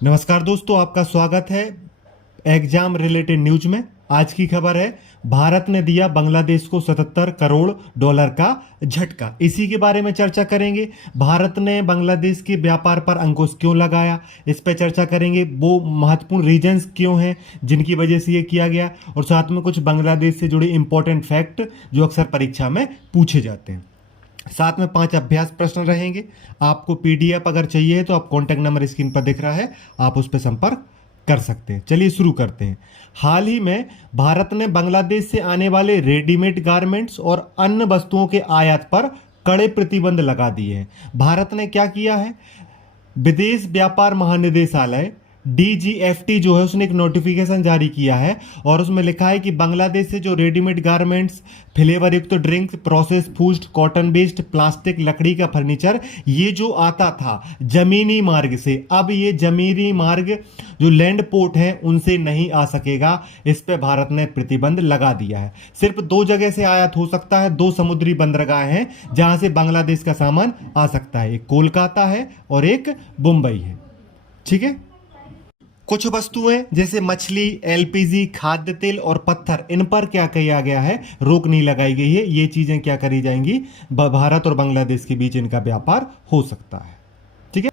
नमस्कार दोस्तों, आपका स्वागत है एग्जाम रिलेटेड न्यूज में। आज की खबर है, भारत ने दिया बांग्लादेश को 77 करोड़ डॉलर का झटका। इसी के बारे में चर्चा करेंगे। भारत ने बांग्लादेश के व्यापार पर अंकुश क्यों लगाया, इस पर चर्चा करेंगे। वो महत्वपूर्ण रीजंस क्यों हैं जिनकी वजह से ये किया गया, और साथ में कुछ बांग्लादेश से जुड़े इंपॉर्टेंट फैक्ट जो अक्सर परीक्षा में पूछे जाते हैं। साथ में 5 अभ्यास प्रश्न रहेंगे। आपको पीडीएफ अगर चाहिए तो आप कॉन्टैक्ट नंबर स्क्रीन पर दिख रहा है, आप उस पर संपर्क कर सकते हैं। चलिए शुरू करते हैं। हाल ही में भारत ने बांग्लादेश से आने वाले रेडीमेड गारमेंट्स और अन्य वस्तुओं के आयात पर कड़े प्रतिबंध लगा दिए हैं। भारत ने क्या किया है, विदेश व्यापार महानिदेशालय डीजीएफटी जो है उसने एक नोटिफिकेशन जारी किया है और उसमें लिखा है कि बांग्लादेश से जो रेडीमेड गारमेंट्स, फ्लेवर युक्त drink, process food, cotton based, plastic, लकड़ी का फर्नीचर, ये जो आता था जमीनी मार्ग से, अब ये जमीनी मार्ग जो लैंड पोर्ट है उनसे नहीं आ सकेगा। इस पे भारत ने प्रतिबंध लगा दिया है। सिर्फ 2 जगह से आयात हो सकता है, 2 समुद्री बंदरगाह हैं जहां से बांग्लादेश का सामान आ सकता है। एक कोलकाता है और एक मुंबई है। ठीक है। कुछ वस्तुएं जैसे मछली, एलपीजी, खाद्य तेल और पत्थर, इन पर क्या किया गया है, रोक नहीं लगाई गई है। ये चीजें क्या करी जाएंगी, भारत और बांग्लादेश के बीच इनका व्यापार हो सकता है। ठीक है।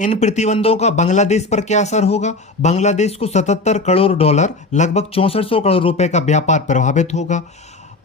इन प्रतिबंधों का बांग्लादेश पर क्या असर होगा? बांग्लादेश को 77 करोड़ डॉलर, लगभग 6400 करोड़ रुपए का व्यापार प्रभावित होगा।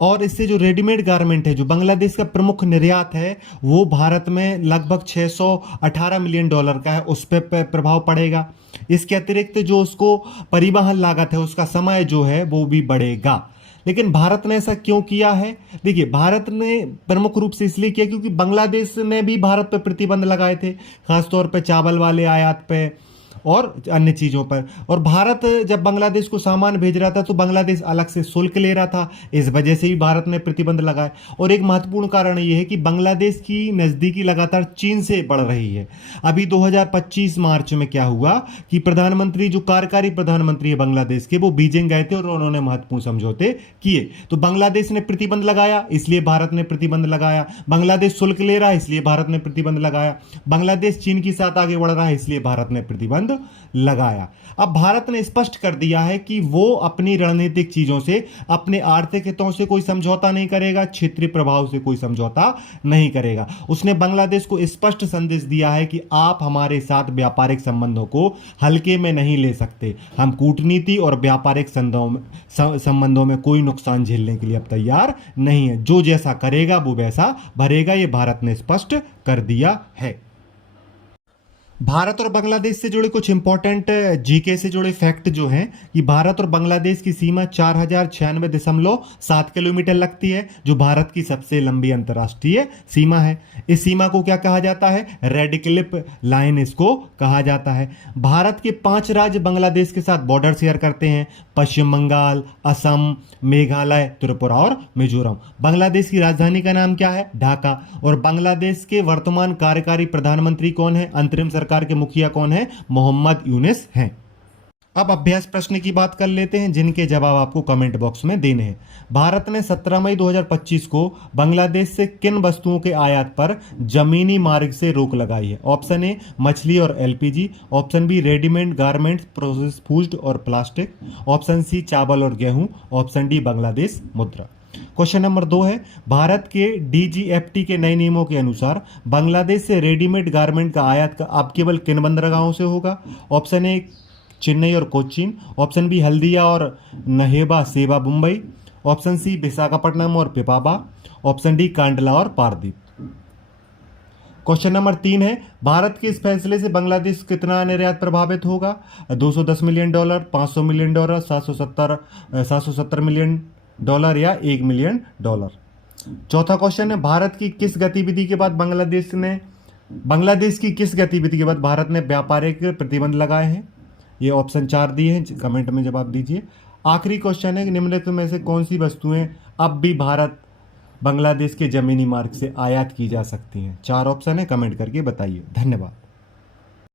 और इससे जो रेडीमेड गारमेंट है, जो बांग्लादेश का प्रमुख निर्यात है, वो भारत में लगभग 618 मिलियन डॉलर का है, उस पर प्रभाव पड़ेगा। इसके अतिरिक्त जो उसको परिवहन लागत है, उसका समय जो है वो भी बढ़ेगा। लेकिन भारत ने ऐसा क्यों किया है? देखिए, भारत ने प्रमुख रूप से इसलिए किया क्योंकि बांग्लादेश ने भी भारत पर प्रतिबंध लगाए थे, खासतौर पर चावल वाले आयात पे और अन्य चीज़ों पर। और भारत जब बांग्लादेश को सामान भेज रहा था तो बांग्लादेश अलग से शुल्क ले रहा था, इस वजह से भी भारत ने प्रतिबंध लगाए। और एक महत्वपूर्ण कारण ये है कि बांग्लादेश की नज़दीकी लगातार चीन से बढ़ रही है। अभी 2025 मार्च में क्या हुआ कि प्रधानमंत्री, जो कार्यकारी प्रधानमंत्री है बांग्लादेश के, वो बीजिंग गए थे और उन्होंने महत्वपूर्ण समझौते किए। तो बांग्लादेश ने प्रतिबंध लगाया, इसलिए भारत ने प्रतिबंध लगाया। बांग्लादेश शुल्क ले रहा है, इसलिए भारत ने प्रतिबंध लगाया। बांग्लादेश चीन के साथ आगे बढ़ रहा है, इसलिए भारत ने प्रतिबंध लगाया। अब भारत ने स्पष्ट कर दिया है कि वो अपनी रणनीतिक चीजों से, अपने आर्थिक हितों से कोई समझौता नहीं करेगा, क्षेत्रीय प्रभाव से कोई समझौता नहीं करेगा। उसने बांग्लादेश को स्पष्ट संदेश दिया है कि आप हमारे साथ व्यापारिक संबंधों को हल्के में नहीं ले सकते। हम कूटनीति और व्यापारिक संबंधों में कोई नुकसान झेलने के लिए अब तैयार नहीं है। जो जैसा करेगा वो वैसा भरेगा, ये भारत ने स्पष्ट कर दिया है। भारत और बांग्लादेश से जुड़े कुछ इंपॉर्टेंट जीके से जुड़े फैक्ट जो हैं कि भारत और बांग्लादेश की सीमा 4096.7 किलोमीटर लगती है, जो भारत की सबसे लंबी अंतर्राष्ट्रीय सीमा है। इस सीमा को क्या कहा जाता है? रेड क्लिफ लाइन इसको कहा जाता है। भारत के 5 राज्य बांग्लादेश के साथ बॉर्डर शेयर करते हैं: पश्चिम बंगाल, असम, मेघालय, त्रिपुरा और मिजोरम। बांग्लादेश की राजधानी का नाम क्या है? ढाका। और बांग्लादेश के वर्तमान कार्यकारी प्रधानमंत्री कौन है? अंतरिम सरकार के मुखिया कौन है? मोहम्मद यूनिस हैं। अब अभ्यास प्रश्न की बात कर लेते हैं, जिनके जवाब आपको कमेंट बॉक्स में देने हैं। भारत ने 17 मई 2025 को बांग्लादेश से किन वस्तुओं के आयात पर जमीनी मार्ग से रोक लगाई है? ऑप्शन ए मछली और LPG, option B readymade garments, process food और प्लास्टिक, ऑप्शन सी चावल और गेहूं, ऑप्शन डी बांग्लादेश मुद्रा। क्वेश्चन नंबर 2 है, भारत के डीजीएफटी के नए नियमों के अनुसार बांग्लादेश से रेडीमेड गारमेंट का आयात अब केवल किन बंदरगाहों से होगा? ऑप्शन ए चेन्नई और कोचीन, ऑप्शन बी हल्दिया और नहेबा सेवा मुंबई, ऑप्शन सी विशाखापट्टनम और पिपाबा, ऑप्शन डी कांडला और पारदीप। क्वेश्चन नंबर 3 है, भारत के इस फैसले से बांग्लादेश कितना निर्यात प्रभावित होगा? 210 million dollar, 500 million dollar, 770 million dollar या 1 मिलियन डॉलर। चौथा क्वेश्चन है, बांग्लादेश की किस गतिविधि के बाद भारत ने व्यापारिक प्रतिबंध लगाए हैं? ये ऑप्शन 4 दिए हैं, कमेंट में जवाब दीजिए। आखिरी क्वेश्चन है, निम्नलिखित में से कौन सी वस्तुएं अब भी भारत बांग्लादेश के जमीनी मार्ग से आयात की जा सकती हैं? 4 ऑप्शन है, कमेंट करके बताइए। धन्यवाद।